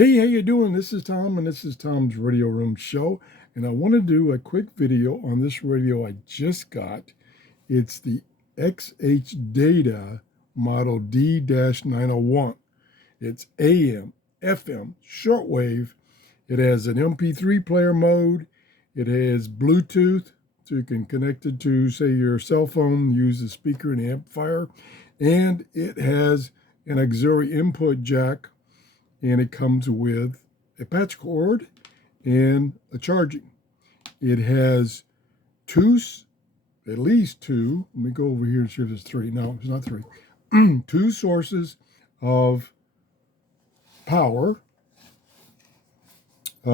Hey, how you doing? This is Tom, and this is Tom's Radio Room Show. And I want to do a quick video on this radio I just got. It's the XHDATA model D-901. It's AM, FM, shortwave. It has an MP3 player mode. It has Bluetooth, so you can connect it to, say, your cell phone, use the speaker and amplifier. And it has an auxiliary input jack, and it comes with a patch cord and a charging. It has at least two, let me go over here and see if there's three. No, it's not three. Two sources of power. If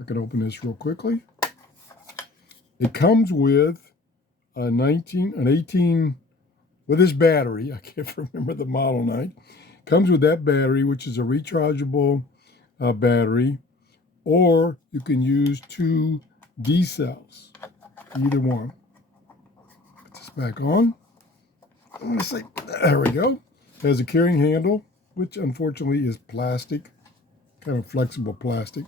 I can open this real quickly. It comes with an 18, with this battery. I can't remember the model night. Comes with that battery, which is a rechargeable battery, or you can use two D cells, either one. Put this back on. I'm going to say, there we go. It has a carrying handle, which unfortunately is plastic, kind of flexible plastic.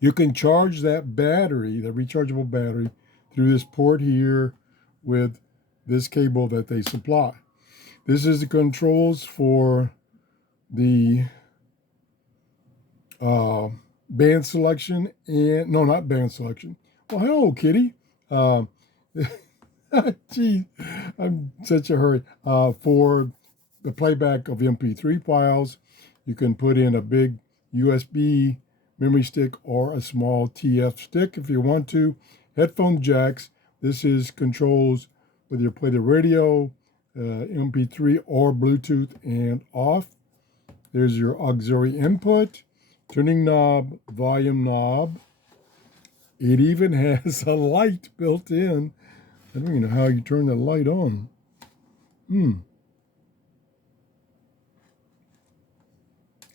You can charge that battery, the rechargeable battery, through this port here with this cable that they supply. This is the controls for the band selection, and no, not band selection. Well, hello, kitty. Geez, I'm in such a hurry. For the playback of MP3 files, you can put in a big USB memory stick or a small TF stick if you want to. Headphone jacks. This is controls whether you play the radio, MP3 or Bluetooth and off. There's your auxiliary input, tuning knob, volume knob. It even has a light built in. I don't even know how you turn the light on.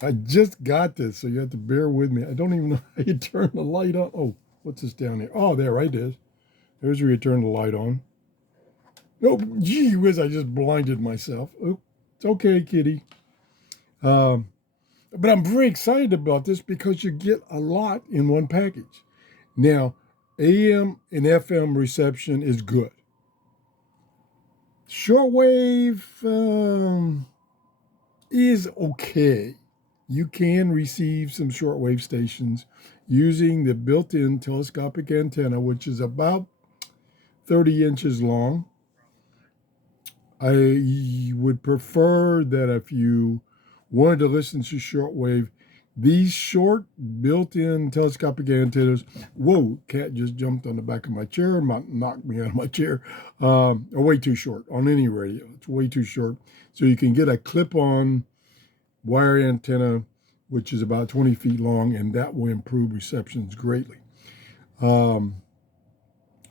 I just got this, so you have to bear with me. I don't even know how you turn the light on. Oh, what's this down here? Oh, there, right there. There's where you turn the light on. Oh, gee whiz, I just blinded myself. Oh, it's okay, kitty. But I'm very excited about this because you get a lot in one package. Now, AM and FM reception is good. Shortwave is okay. You can receive some shortwave stations using the built-in telescopic antenna, which is about 30 inches long. I would prefer that if you wanted to listen to shortwave, these short built-in telescopic antennas, whoa, cat just jumped on the back of my chair, knocked me out of my chair, are way too short on any radio. It's way too short. So you can get a clip-on wire antenna, which is about 20 feet long, and that will improve receptions greatly.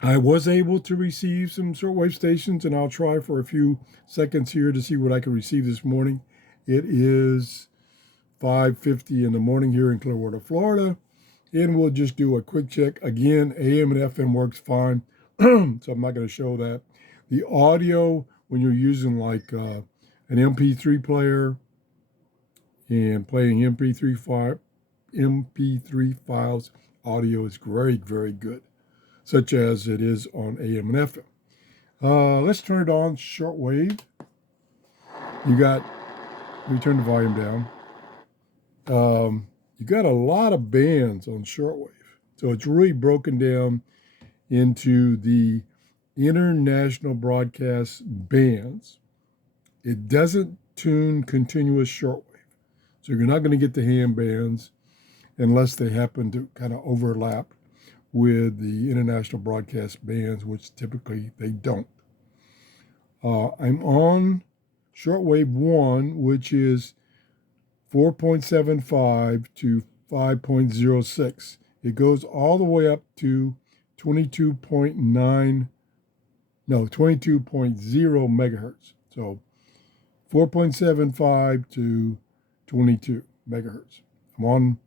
I was able to receive some shortwave stations, and I'll try for a few seconds here to see what I can receive this morning. It is 5:50 in the morning here in Clearwater, Florida, and we'll just do a quick check. Again, AM and FM works fine, so I'm not going to show that. The audio, when you're using like an MP3 player and playing MP3 files, audio is very, very good, such as it is on AM and FM. Let's turn it on shortwave. Let me turn the volume down. You got a lot of bands on shortwave. So it's really broken down into the international broadcast bands. It doesn't tune continuous shortwave. So you're not going to get the ham bands unless they happen to kind of overlap with the international broadcast bands, which typically they don't. I'm on shortwave 1, which is 4.75 to 5.06. It goes all the way up to 22.0 megahertz. So 4.75 to 22 megahertz. I'm on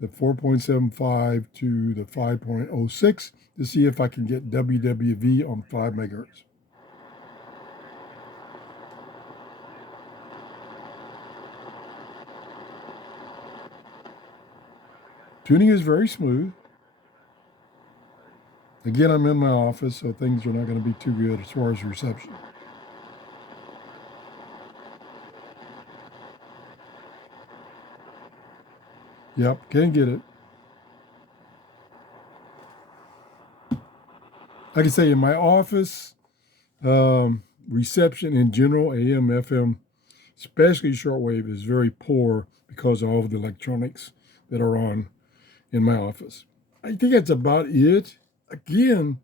the 4.75 to the 5.06 to see if I can get WWV on 5 megahertz. Tuning is very smooth. Again, I'm in my office, so things are not going to be too good as far as reception. Yep, can't get it. Like I say, in my office, reception in general, AM, FM, especially shortwave, is very poor because of all of the electronics that are on in my office. I think that's about it. Again,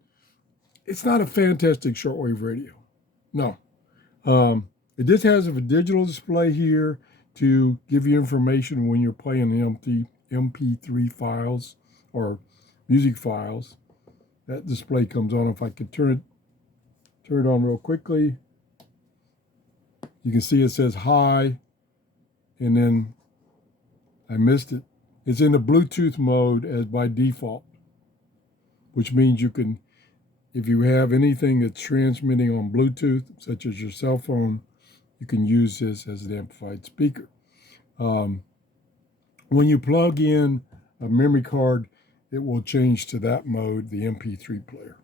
it's not a fantastic shortwave radio. No. It just has a digital display here to give you information when you're playing the MP3 files or music files. That display comes on. If I could turn it on real quickly, you can see it says hi, and then I missed it. It's in the Bluetooth mode as by default, which means you can, if you have anything that's transmitting on Bluetooth, such as your cell phone, you can use this as an amplified speaker. When you plug in a memory card, it will change to that mode, the MP3 player.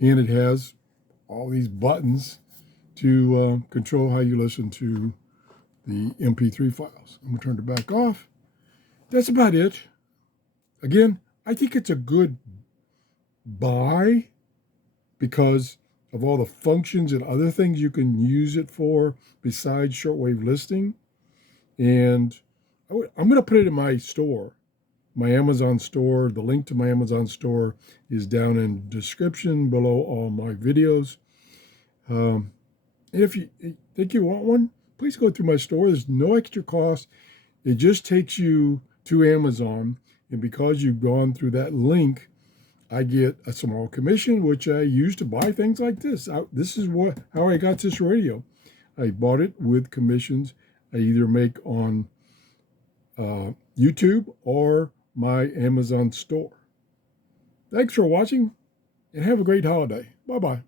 And it has all these buttons to control how you listen to the MP3 files. I'm going to turn it back off. That's about it. Again, I think it's a good buy because of all the functions and other things you can use it for besides shortwave listening. And I'm going to put it in my store, my Amazon store. The link to my Amazon store is down in the description below all my videos. And if you think you want one, please go through my store. There's no extra cost. It just takes you to Amazon. And because you've gone through that link, I get a small commission, which I use to buy things like this. This is how I got this radio. I bought it with commissions I either make on YouTube or my Amazon store. Thanks for watching, and have a great holiday. Bye-bye.